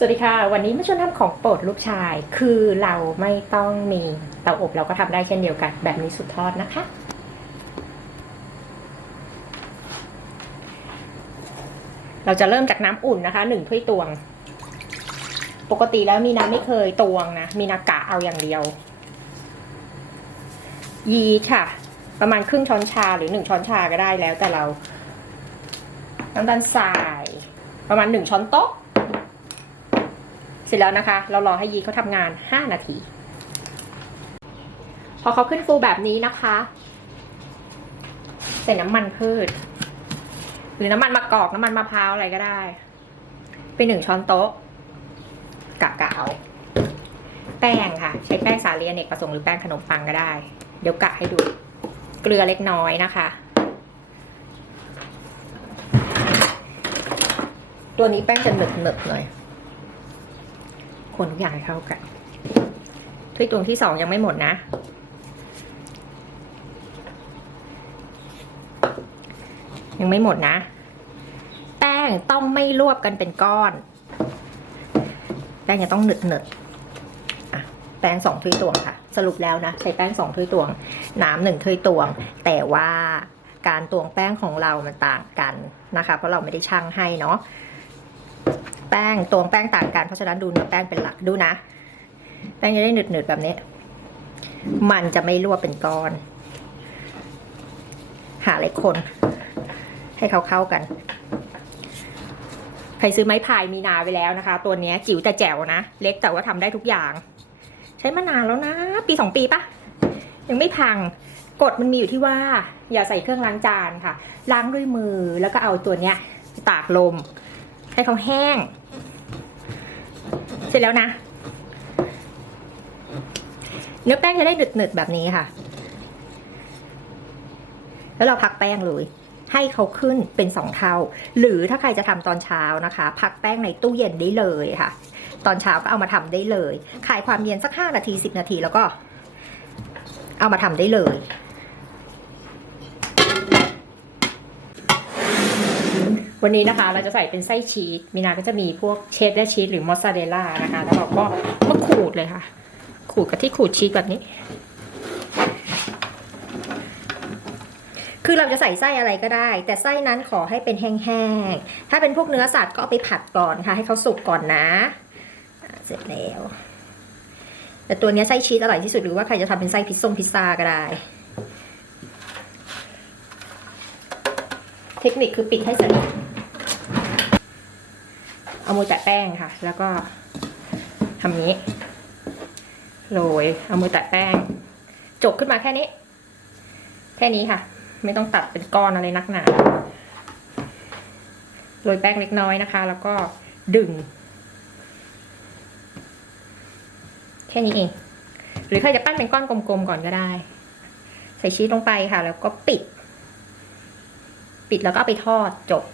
สวัสดีค่ะ วันนี้มาชวนทำของโปรดลูกชาย คือเราไม่ต้องมีเตาอบเราก็ทำได้เช่นเดียวกัน แบบนี้สุดทอดนะคะ เราจะเริ่มจากน้ำอุ่นนะคะหนึ่งถ้วยตวง ปกติแล้วมีน้ำไม่เคยตวงนะ มีนากะเอาอย่างเดียว ยีค่ะ ประมาณครึ่งช้อนชาหรือหนึ่งช้อนชาก็ได้แล้วแต่เรา น้ำตาลทราย ประมาณหนึ่งช้อนโต๊ะ เสร็จแล้วนะคะ เรารอให้ยีเขาทำงาน 5 นาที พอเขาขึ้นฟูแบบนี้นะคะ ใส่น้ำมันพืช หรือน้ำมันมะกอกน้ำมันมะพร้าวอะไรก็ได้ เป็นหนึ่งช้อนโต๊ะกะกะเอาแป้งค่ะ ใช้แป้งสาลีอเนกประสงค์หรือแป้งขนมปังก็ได้ เดี๋ยวกะให้ดู เกลือเล็กน้อยนะคะ ตัวนี้แป้งจะหนึบหนึบๆหน่อย คนทุกอย่างให้เข้ากันถ้วยตวงที่สองยังไม่หมดนะ ยังไม่หมดนะ แป้งต้องไม่รวบกันเป็นก้อน แป้งจะต้องหนึบหนึบแป้งสองถ้วยตวงค่ะ สรุปแล้วนะ ใช้แป้งสองถ้วยตวง น้ำหนึ่งถ้วยตวง แต่ว่าการตวงแป้งของเรามันต่างกันนะคะ เพราะเราไม่ได้ชั่งให้เนาะ แป้งตวงแป้งต่างกันเพราะฉะนั้นดูเนื้อแป้งเป็นหลักดูนะ แป้งจะได้หนืดๆแบบนี้ มันจะไม่รั่วเป็นก้อน หาอะไรคน ให้เขาเข้ากัน ใครซื้อไม้พายมีนาไปแล้วนะคะ ตัวนี้จิ๋วแต่แจ๋วนะ เล็กแต่ว่าทำได้ทุกอย่าง ใช้มานานแล้วนะ ปีสองปีปะยังไม่พังกฎมันมีอยู่ที่ว่า อย่าใส่เครื่องล้างจานค่ะ ล้างด้วยมือแล้วก็เอาตัวเนี้ยตากลม ให้เขาแห้ง เสร็จแล้วนะ เนื้อแป้งจะได้หนึดๆแบบนี้ค่ะ แล้วเราพักแป้งเลย ให้เขาขึ้นเป็นสองเท่า หรือถ้าใครจะทำตอนเช้านะคะ พักแป้งในตู้เย็นได้เลยค่ะ ตอนเช้าก็เอามาทำได้เลย ขายความเย็นสักห้านาทีสิบนาทีแล้วก็ เอามาทำได้เลย วันนี้นะคะเราจะใส่เป็นไส้ชีสมีนาก็จะมีพวกเชดและชีสหรือมอสซาเรลล่านะคะ แล้วเราก็มาขูดเลยค่ะ ขูดกับที่ขูดชีสแบบนี้ คือเราจะใส่ไส้อะไรก็ได้ แต่ไส้นั้นขอให้เป็นแห้งๆ ถ้าเป็นพวกเนื้อสัตว์ก็เอาไปผัดก่อนค่ะ ให้เขาสุกก่อนนะเสร็จแล้ว แต่ตัวนี้ไส้ชีสอร่อยที่สุดหรือว่าใครจะทำเป็นไส้พิซซ่งพิซซ่าก็ได้เทคนิคคือปิดให้สนิท เอามือแตะแป้งค่ะ แล้วก็ทำนี้โรยเอามือแตะแป้งจกขึ้นมาแค่นี้ แค่นี้ค่ะ ไม่ต้องตัดเป็นก้อนอะไรนักหนาโรยแป้งเล็กน้อยนะคะ แล้วก็ดึง แค่นี้เอง หรือใครจะปั้นเป็นก้อนกลมๆก่อนก็ได้ ใส่ชีสลงไปค่ะ แล้วก็ปิด ปิดแล้วก็เอาไปทอดจบ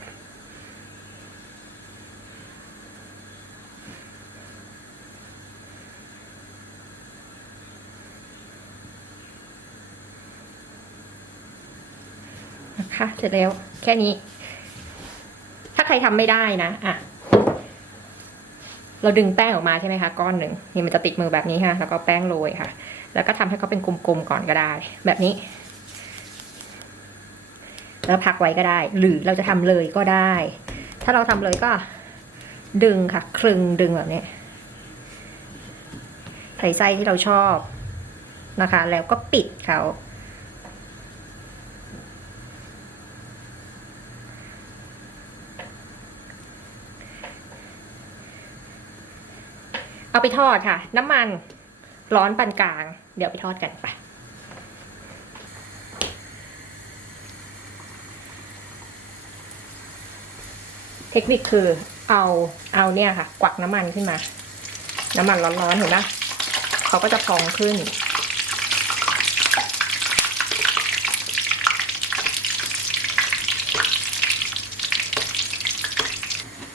นะคะ เสร็จแล้วแค่นี้ ถ้าใครทำไม่ได้นะอะเราดึงแป้งออกมาใช่ไหมคะ ก้อนหนึ่งนี่มันจะติดมือแบบนี้ค่ะ แล้วก็แป้งโรยค่ะ แล้วก็ทำให้เขาเป็นกลมๆก่อนก็ได้ แบบนี้ แล้วพักไว้ก็ได้ หรือเราจะทำเลยก็ได้ ถ้าเราทำเลยก็ ดึงค่ะ คลึงดึงแบบนี้ใส่ไส้ที่เราชอบนะคะ แล้วก็ปิดเขา เอาไปทอดค่ะ น้ำมันร้อนปานกลาง เดี๋ยวไปทอดกันไปเทคนิคคือเอาเอาเนี่ยค่ะ กวักน้ำมันขึ้นมา น้ำมันร้อนๆเห็นปะเขาก็จะพองขึ้น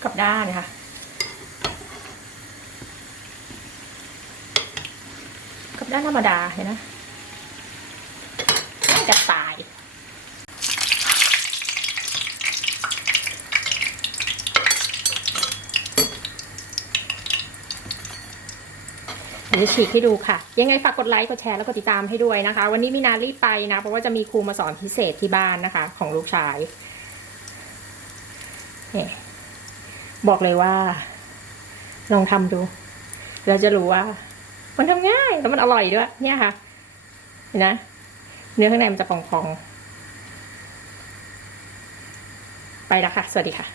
กับด้านค่ะ กับ ด้านธรรมดาเห็นนะน่จะตายเดี๋ยวฉีกให้ดูค่ะ ยังไงฝากกดไลค์กดแชร์แล้วกดติดตามให้ด้วยนะคะ วันนี้มีนารีบไปนะ เพราะว่าจะมีครูมาสอนพิเศษที่บ้านนะคะ ของลูกชายนี่บอกเลยว่า ลองทำดูเราจะรู้ว่า มันทำง่ายแล้วมันอร่อยด้วย เนี่ยค่ะ เห็นนะ เนื้อข้างในมันจะพองๆ ไปแล้วค่ะ สวัสดีค่ะ